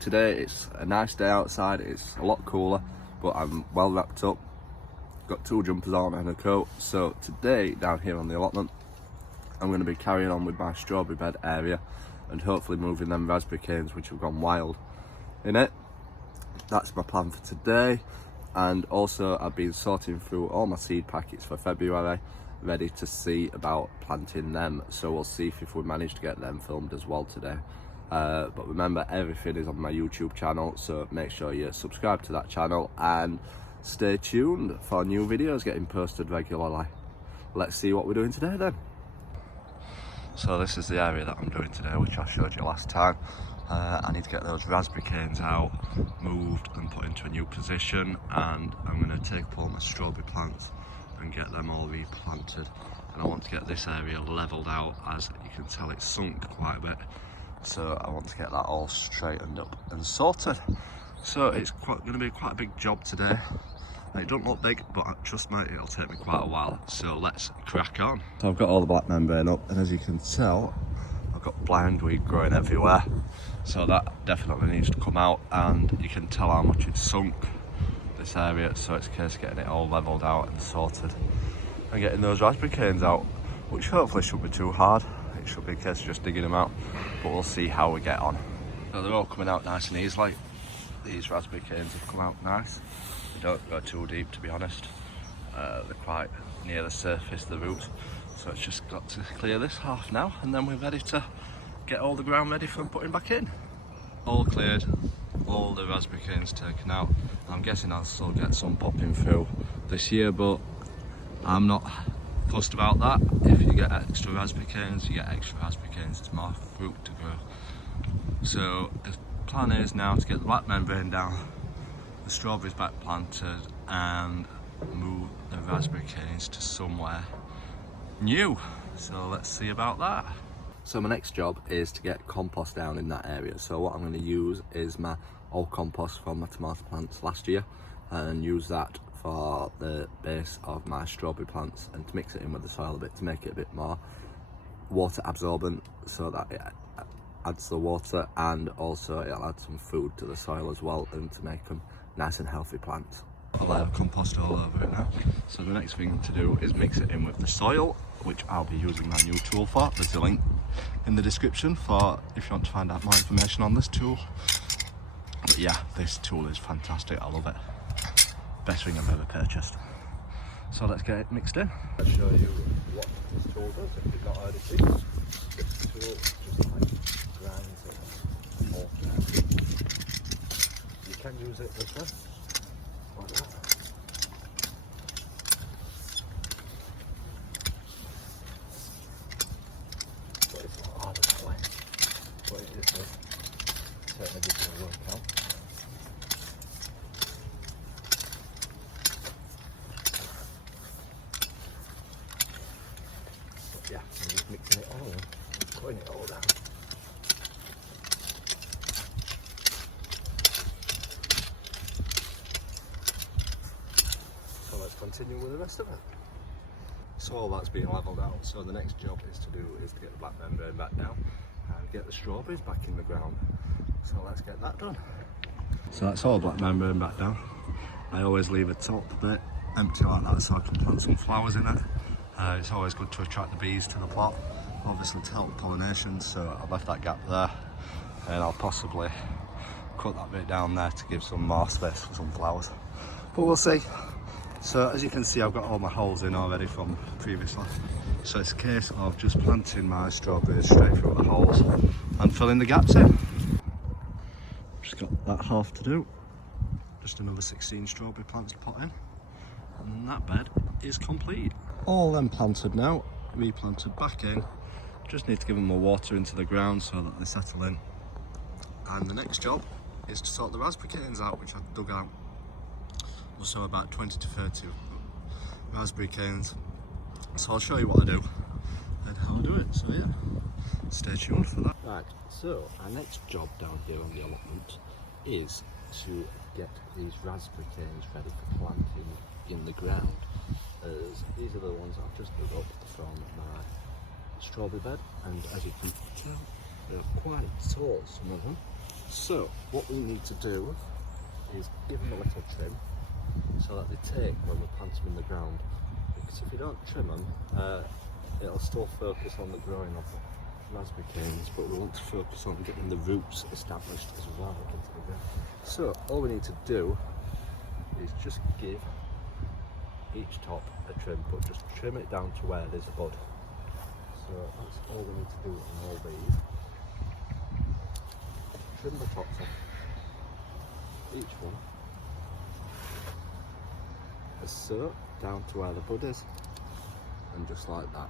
today it's a nice day outside, it's a lot cooler, but I'm well wrapped up, got 2 jumpers on and a coat. So today down here on the allotment I'm going to be carrying on with my strawberry bed area and hopefully moving them raspberry canes which have gone wild in it. That's my plan for today. And also I've been sorting through all my seed packets for February, ready to see about planting them, so we'll see if we manage to get them filmed as well today. But remember, everything is on my YouTube channel, so make sure you subscribe to that channel and stay tuned for new videos getting posted regularly. Let's see what we're doing today then. So this is the area that I'm doing today, which I showed you last time. I need to get those raspberry canes out, moved and put into a new position, and I'm going to take up all my strawberry plants and get them all replanted. And I want to get this area levelled out, as you can tell it's sunk quite a bit. So I want to get that all straightened up and sorted. So it's going to be quite a big job today. It don't look big, but trust me, it'll take me quite a while. So let's crack on. So I've got all the black membrane up, and as you can tell, I've got blindweed growing everywhere. So that definitely needs to come out, and you can tell how much it's sunk, this area. So it's a case of getting it all levelled out and sorted and getting those raspberry canes out, which hopefully shouldn't be too hard. It should be a case of just digging them out, but we'll see how we get on. So they're all coming out nice and easily. These raspberry canes have come out nice. They don't go too deep, to be honest. They're quite near the surface, the roots. So it's just got to clear this half now, and then we're ready to get all the ground ready for putting back in. All cleared, all the raspberry canes taken out. I'm guessing I'll still get some popping through this year, but I'm not fussed about that. If you get extra raspberry canes, you get extra raspberry canes. It's more fruit to grow. So the plan is now to get the black membrane down, the strawberries back planted, and move the raspberry canes to somewhere new. So let's see about that. So my next job is to get compost down in that area. So what I'm going to use is my old compost from my tomato plants last year, and use that for the base of my strawberry plants, and to mix it in with the soil a bit to make it a bit more water absorbent, so that it adds the water, and also it'll add some food to the soil as well, and to make them nice and healthy plants. A layer of compost all over it now. So the next thing to do is mix it in with the soil, which I'll be using my new tool for. There's a link in the description for if you want to find out more information on this tool. But yeah, this tool is fantastic, I love it. Best thing I've ever purchased. So let's get it mixed in. I'll show you what this tool does if you've not heard of it. This tool just like grinds it more. You can use it this way, like that. But it's not hard that way. But it is certainly gives you a workout. Yeah, I'm just mixing it all in, putting it all down. So let's continue with the rest of it. So all that's being levelled out, so the next job is to get the black membrane back down and get the strawberries back in the ground. So let's get that done. So that's all black membrane back down. I always leave the top bit empty like that so I can plant some flowers in it. It's always good to attract the bees to the plot, obviously to help pollination, so I've left that gap there, and I'll possibly cut that bit down there to give some more space for some flowers, but we'll see. So as you can see, I've got all my holes in already from previously, so it's a case of just planting my strawberries straight through the holes and filling the gaps in. Just got that half to do, just another 16 strawberry plants to put in, and that bed is complete. All them planted now, replanted back in. Just need to give them more water into the ground so that they settle in. And the next job is to sort the raspberry canes out, which I dug out. Also about 20 to 30 raspberry canes. So I'll show you what I do and how I do it. So yeah, stay tuned for that. Right, so our next job down here on the allotment is to get these raspberry canes ready for planting in the ground. As these are the ones I've just dug up from my strawberry bed, and as you can tell, they're quite tall, some of them. So what we need to do is give them a little trim so that they take when we plant them in the ground, because if you don't trim them, it'll still focus on the growing of the raspberry canes, but we want to focus on getting the roots established as well into the ground. So all we need to do is just give each top a trim, but just trim it down to where there's a bud. So that's all we need to do on all these. Trim the tops off each one, as so, down to where the bud is, and just like that.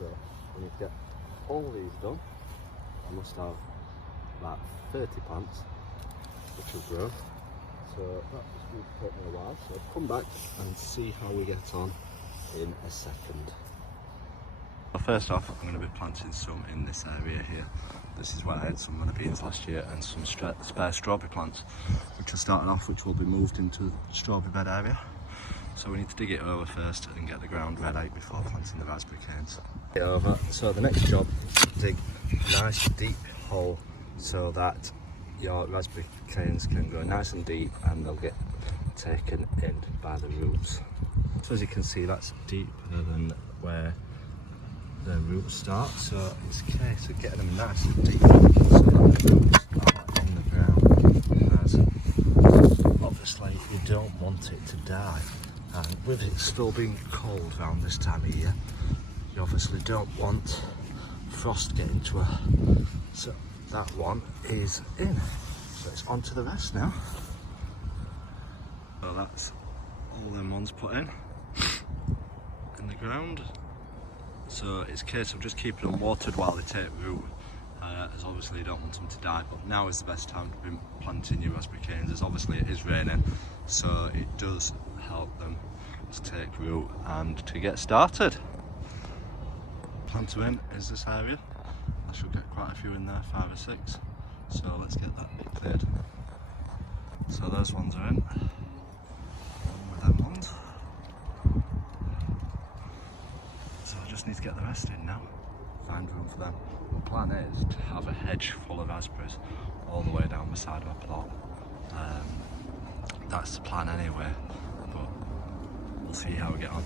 So when you get all these done, I must have about 30 plants which will grow. So that will take me a while, so I'll come back and see how we get on in a second. Well, first off, I'm going to be planting some in this area here. This is where I had some money beans last year and some spare strawberry plants, which are starting off, which will be moved into the strawberry bed area. So we need to dig it over first and get the ground ready before planting the raspberry canes. Dig it over. So the next job is to dig a nice deep hole so that your raspberry canes can go nice and deep and they'll get taken in by the roots. So as you can see, that's deeper than where the roots start, so it's a case of getting them nice and deep so that the roots are in the ground, as obviously you don't want it to die, and with it still being cold around this time of year, you obviously don't want frost getting to her. So that one is in, so it's on to the rest now. So that's all them ones put in the ground. So it's a case of just keeping them watered while they take root, as obviously you don't want them to die, but now is the best time to be planting your raspberry canes, as obviously it is raining, so it does help them to take root and to get started. Plant them in is this area. I should get quite a few in there, 5 or 6, so let's get that bit cleared. So those ones are in, along with them ones. So I just need to get the rest in now, find room for them. The plan is to have a hedge full of raspberries all the way down the side of my plot. That's the plan anyway, but we'll see how we get on.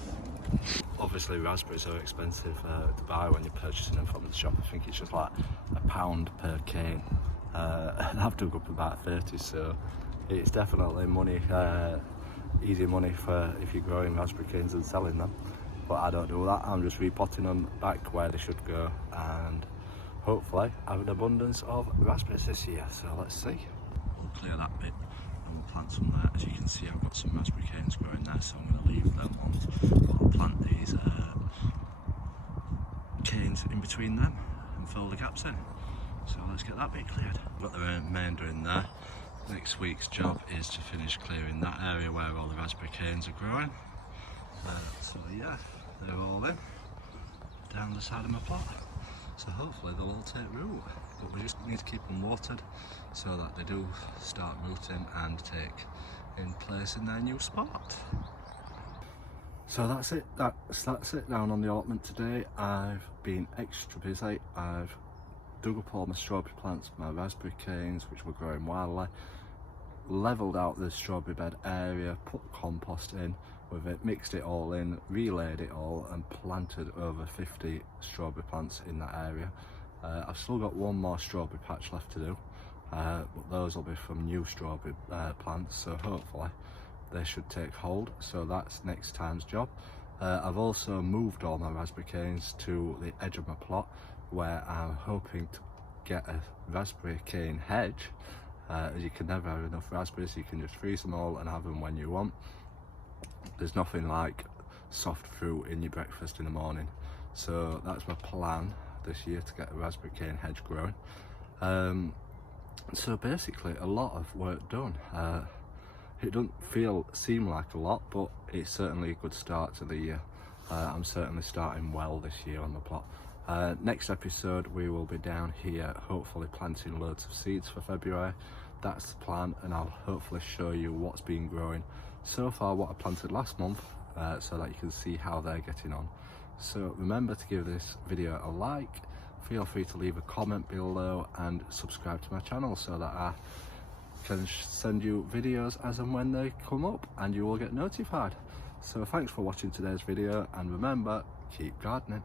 Obviously raspberries are expensive to buy when you're purchasing them from the shop. I think it's just like £1 per cane. I've dug up about 30, so it's definitely money, easy money for if you're growing raspberry canes and selling them. But I don't do that, I'm just repotting them back where they should go and hopefully have an abundance of raspberries this year, so let's see. We'll clear that bit and we'll plant some there. As you can see, I've got some raspberry canes growing there, so I'm going to leave them ones. I'll plant these canes in between them and fill the gaps in. So let's get that bit cleared. I've got the remainder in there. Next week's job is to finish clearing that area where all the raspberry canes are growing. So yeah, they're all in down the side of my plot, so hopefully they'll all take root, but we just need to keep them watered so that they do start rooting and take in place in their new spot. So that's it, that's it down on the allotment today. I've been extra busy. I've dug up all my strawberry plants, my raspberry canes which were growing wildly, levelled out the strawberry bed area, put compost in with it, mixed it all in, relayed it all and planted over 50 strawberry plants in that area. I've still got one more strawberry patch left to do, but those will be from new strawberry plants, so hopefully they should take hold, so that's next time's job. I've also moved all my raspberry canes to the edge of my plot where I'm hoping to get a raspberry cane hedge. As you can never have enough raspberries, you can just freeze them all and have them when you want. There's nothing like soft fruit in your breakfast in the morning, so that's my plan this year, to get a raspberry cane hedge growing. So basically a lot of work done. It doesn't seem like a lot, but it's certainly a good start to the year. I'm certainly starting well this year on the plot. Next episode we will be down here hopefully planting loads of seeds for February. That's the plan, and I'll hopefully show you what's been growing so far, what I planted last month, so that you can see how they're getting on. So remember to give this video a like, feel free to leave a comment below and subscribe to my channel so that I can send you videos as and when they come up and you will get notified. So thanks for watching today's video, and remember, keep gardening.